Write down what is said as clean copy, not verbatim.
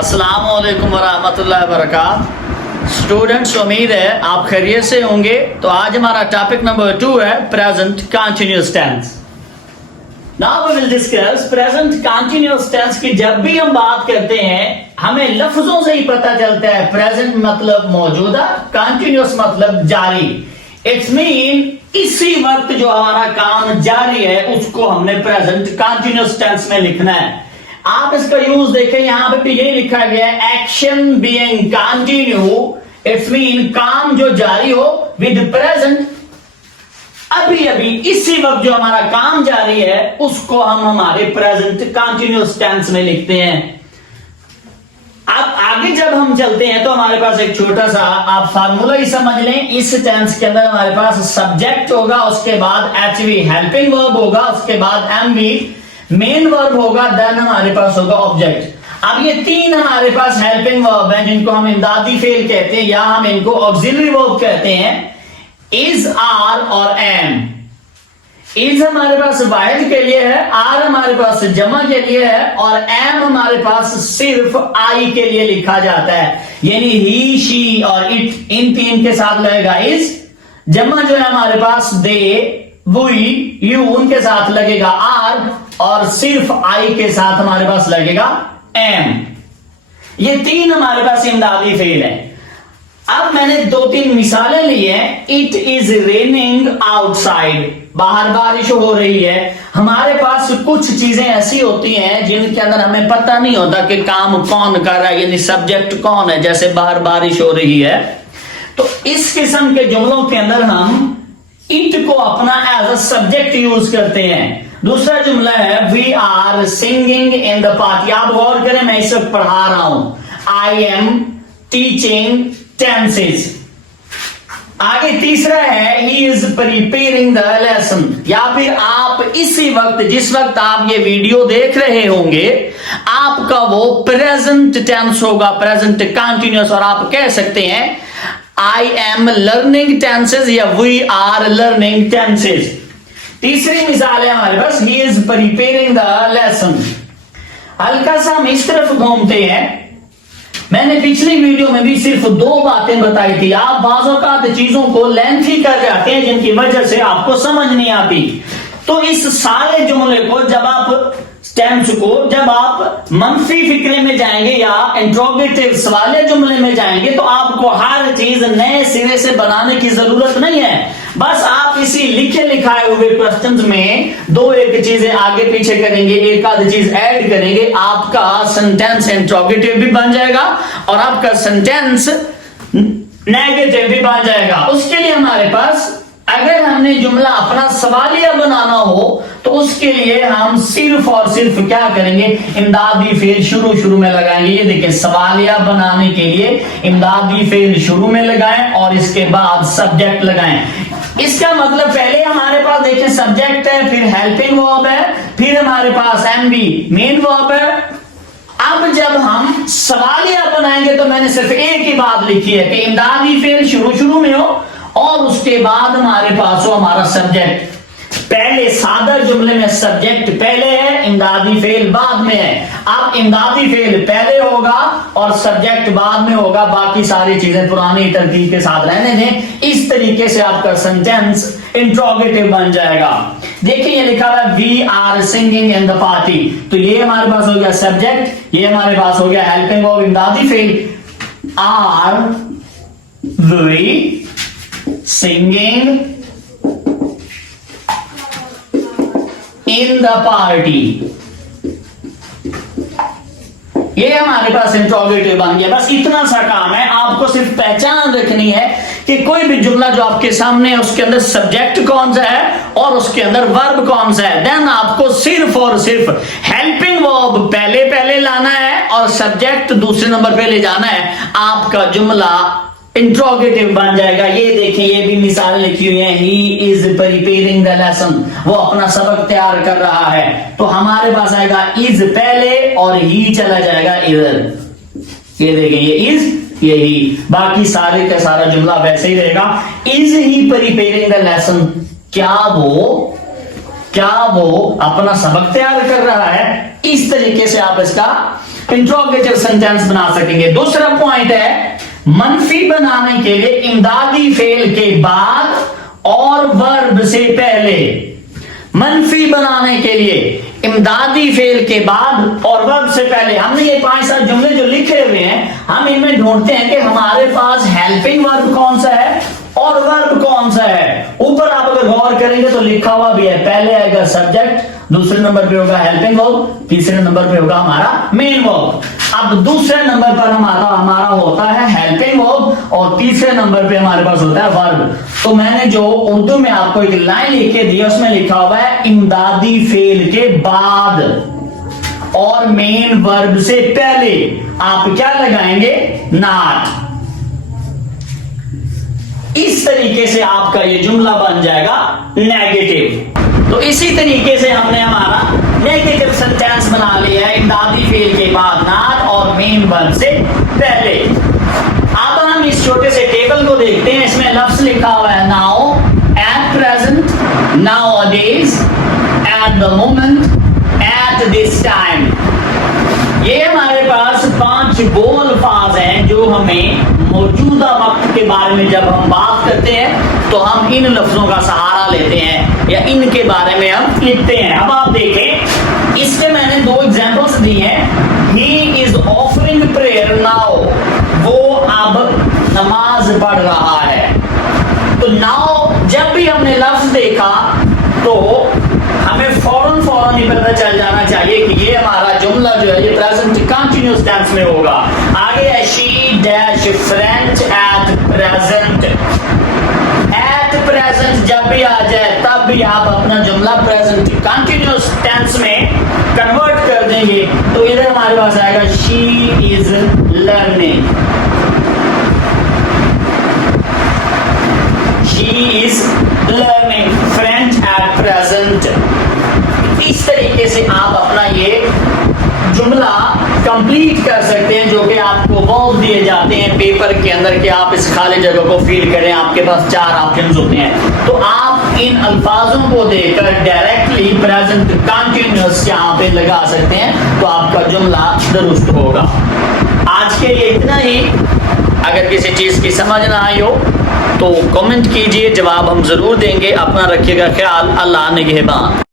अस्सलाम वालेकुम वरहमतुल्लाहि वबरकातुहू। स्टूडेंट्स, उम्मीद है आप खैरियत से होंगे। तो आज हमारा टॉपिक नंबर 2 है present continuous tense. Now we will discuss present continuous tense की। जब भी हम बात करते हैं हमें लफ्जों से ही पता चलता है प्रेजेंट मतलब मौजूदा, कंटिन्यूअस मतलब जारी। इट्स मीन इसी वक्त जो हमारा काम जारी है उसको हमने प्रेजेंट कंटिन्यूअस टेंस में लिखना है। आप इसका यूज देखें, यहां पे भी यही लिखा गया है, action being continue. It's mean काम जो जारी हो विद प्रेजेंट, अभी अभी इसी वक्त जो हमारा काम जारी है उसको हम हमारे प्रेजेंट कंटिन्यूअस टेंस में लिखते हैं। अब आगे जब हम चलते हैं तो हमारे पास एक छोटा सा आप फार्मूला ही समझ लें। इस टेंस के अंदर हमारे पास सब्जेक्ट होगा, उसके बाद एचवी हेल्पिंग वर्ब होगा, उसके बाद एमवी मेन वर्ब होगा, देन हमारे पास होगा ऑब्जेक्ट। अब ये तीन हमारे पास हेल्पिंग वर्ब हैं जिनको हम इमदादी फेल कहते हैं या हम इनको ऑक्सिलरी वर्ब कहते हैं। इज, आर और एम। इज हमारे पास वाहिद के लिए है, आर हमारे पास जमा के लिए है और एम हमारे पास सिर्फ आई के लिए लिखा जाता है। यानी ही, शी और इट, इन तीन के साथ लगेगा इज। जमा जो है हमारे पास दे, वी, यू, उनके साथ लगेगा आर और सिर्फ आई के साथ हमारे पास लगेगा एम। ये तीन हमारे पास इमदादी फेल है। अब मैंने 2-3 मिसालें ली हैं। इट इज रेनिंग आउटसाइड, बाहर बारिश हो रही है। हमारे पास कुछ चीजें ऐसी होती हैं जिनके अंदर हमें पता नहीं होता कि काम कौन कर रहा है, यानी सब्जेक्ट कौन है। जैसे बाहर बारिश हो रही है तो इस किस्म के जुमलों के अंदर हम इट को अपना एज अ सब्जेक्ट यूज करते हैं। दूसरा जुमला है we are singing in the party. आप गौर करें, मैं इस वक्त पढ़ा रहा हूं। I am teaching tenses. आगे तीसरा है he is preparing the lesson. या फिर आप इसी वक्त, जिस वक्त आप ये वीडियो देख रहे होंगे, आपका वो प्रेजेंट टेंस होगा, प्रेजेंट कंटिन्यूअस, और आप कह सकते हैं आई एम लर्निंग टेंसेस या वी आर लर्निंग टेंसेस। तीसरी मिसाल है हमारे पास he is preparing the lesson. हल्का सा हम इस तरफ घूमते हैं। मैंने पिछली वीडियो में भी सिर्फ 2 बातें बताई थी। आप बाज़ औक़ात चीजों को लेंथी कर जाते हैं जिनकी वजह से आपको समझ नहीं आती। तो इस सारे जुमले को जब आप टेंस को जब आप मंफी फिक्रे में जाएंगे या इंट्रोगेटिव सवालिया जुमले में जाएंगे तो आपको हर चीज नए सिरे से बनाने की जरूरत नहीं है। बस आप इसी लिखे लिखाए हुए क्वेश्चंस में 2-1 चीजें आगे पीछे करेंगे, एक आध चीज ऐड करेंगे, आपका सेंटेंस इंट्रोगेटिव भी बन जाएगा और आपका सेंटेंस नेगेटिव भी बन जाएगा। उसके लिए हमारे पास अगर हमने जुमला अपना सवालिया बनाना हो तो उसके लिए हम सिर्फ और सिर्फ क्या करेंगे, इमदादी फेल शुरू में लगाएंगे। ये देखिए, सवालिया बनाने के लिए इमदादी फेल शुरू में लगाएं और इसके बाद सब्जेक्ट लगाएं। इसका मतलब पहले हमारे पास देखिए सब्जेक्ट है, फिर हेल्पिंग वर्ब है, फिर हमारे पास एमवी मेन वर्ब है। अब जब हम सवालिया बनाएंगे तो मैंने सिर्फ एक ही बात लिखी है कि इमदादी फेल शुरू में हो और उसके बाद हमारे पास हो हमारा सब्जेक्ट। पहले सादर जुमले में सब्जेक्ट पहले है, इमदादी फेल बाद में है। अब इमदादी फेल पहले होगा और सब्जेक्ट बाद में होगा। बाकी सारी चीजें पुरानी तरतीब के साथ रहने दें। इस तरीके से आपका सेंटेंस इंट्रोगेटिव बन जाएगा। देखिए ये लिखा हुआ है we are singing in the party. तो ये हमारे पास हो गया सब्जेक्ट, ये हमारे पास हो गया हेल्पिंग वर्ब इमदादी फेल। Are we singing in the party, ये हमारे पास इंट्रोगेटिव बन गया। बस इतना सा काम है, आपको सिर्फ पहचान रखनी है कि कोई भी जुमला जो आपके सामने है उसके अंदर सब्जेक्ट कौन सा है और उसके अंदर वर्ब कौन सा है। देन आपको सिर्फ और सिर्फ हेल्पिंग वर्ब पहले लाना है और सब्जेक्ट दूसरे नंबर पे ले जाना है। आपका जुमला इंट्रोगेटिव बन जाएगा। ये देखिए, ये भी मिसाल लिखी हुई है, he is preparing the lesson, वो अपना सबक तैयार कर रहा है। तो हमारे पास आएगा इज पहले और ही चला जाएगा इधर। ये देखिए, ये इज, ये ही, बाकी सारे का सारा जुमला वैसे ही रहेगा। Is he preparing the lesson, क्या वो अपना सबक तैयार कर रहा है। इस तरीके से आप इसका इंट्रोगेटिव सेंटेंस बना सकेंगे। दूसरा पॉइंट है, मनफी बनाने के लिए इमदादी फेल के बाद और वर्ब से पहले। मनफी बनाने के लिए इमदादी फेल के बाद और वर्ब से पहले। हमने ये 5-7 जुमले जो लिखे हुए हैं, हम इनमें ढूंढते हैं कि हमारे पास हेल्पिंग वर्ब कौन सा है और वर्ब कौन सा है। ऊपर आप अगर गौर करेंगे तो लिखा हुआ भी है, पहले आएगा सब्जेक्ट, दूसरे नंबर पे होगा हेल्पिंग वर्ब, तीसरे नंबर पे होगा हमारा मेन वर्ब। अब दूसरे नंबर पर हमारा होता है हेल्पिंग वर्ब और तीसरे नंबर पे हमारे पास होता है वर्ब। तो मैंने जो उर्दू में आपको एक लाइन लिख के दी है, उसमें लिखा हुआ है इमदादी फेल के बाद और मेन वर्ब से पहले आप क्या लगाएंगे, नॉट। इस तरीके से आपका ये जुमला बन जाएगा नेगेटिव। तो इसी तरीके से हमने हमारा नेगेटिव सेंटेंस बना लिया है, इमदादी फेल के बाद नॉट और मेन वर्ब से पहले। अब हम इस छोटे से टेबल को देखते हैं, इसमें लफ्ज लिखा हुआ है now, at present, nowadays, at the moment, at this time. ये हमारे पास 5 वो अल्फाज हैं जो हमें मौजूदा वक्त के बारे में जब हम बात करते हैं तो हम इन लफ्जों का सहारा लेते हैं या इनके बारे में हम लिखते हैं। अब आप देखें, इसके मैंने 2 एग्जांपल्स दिए हैं। He is offering prayer now, वो अब नमाज पढ़ रहा है। तो नाउ जब भी हमने लफ्ज देखा तो हमें फौरन ही पता चल जाना चाहिए कि ये हमारा जुमला जो है ये प्रेजेंट कंटीन्यूअस टेंस में होगा। आगे है she dash French at present. At present जब भी आ जाए तब भी आप अपना जुमला प्रेजेंट कंटीन्यूअस टेंस में कन्वर्ट कर देंगे। तो इधर हमारे पास आएगा she is learning, she is learning French at present. इस तरीके से आप अपना ये जुमला कंप्लीट कर सकते हैं, जो कि आपको वर्ब दिए जाते हैं पेपर के अंदर कि आप इस खाली जगह को फिल करें। आपके पास 4 ऑप्शंस होते हैं, तो आप इन अल्फाजों को देकर डायरेक्टली प्रेजेंट कंटीन्यूअस यहाँ पे लगा सकते हैं, तो आपका जुमला दुरुस्त होगा। आज के लिए इतना ही। अगर किसी चीज की समझ ना आई हो तो कमेंट कीजिए, जवाब हम जरूर देंगे। अपना रखिएगा ख्याल। अल्लाह निगहबान।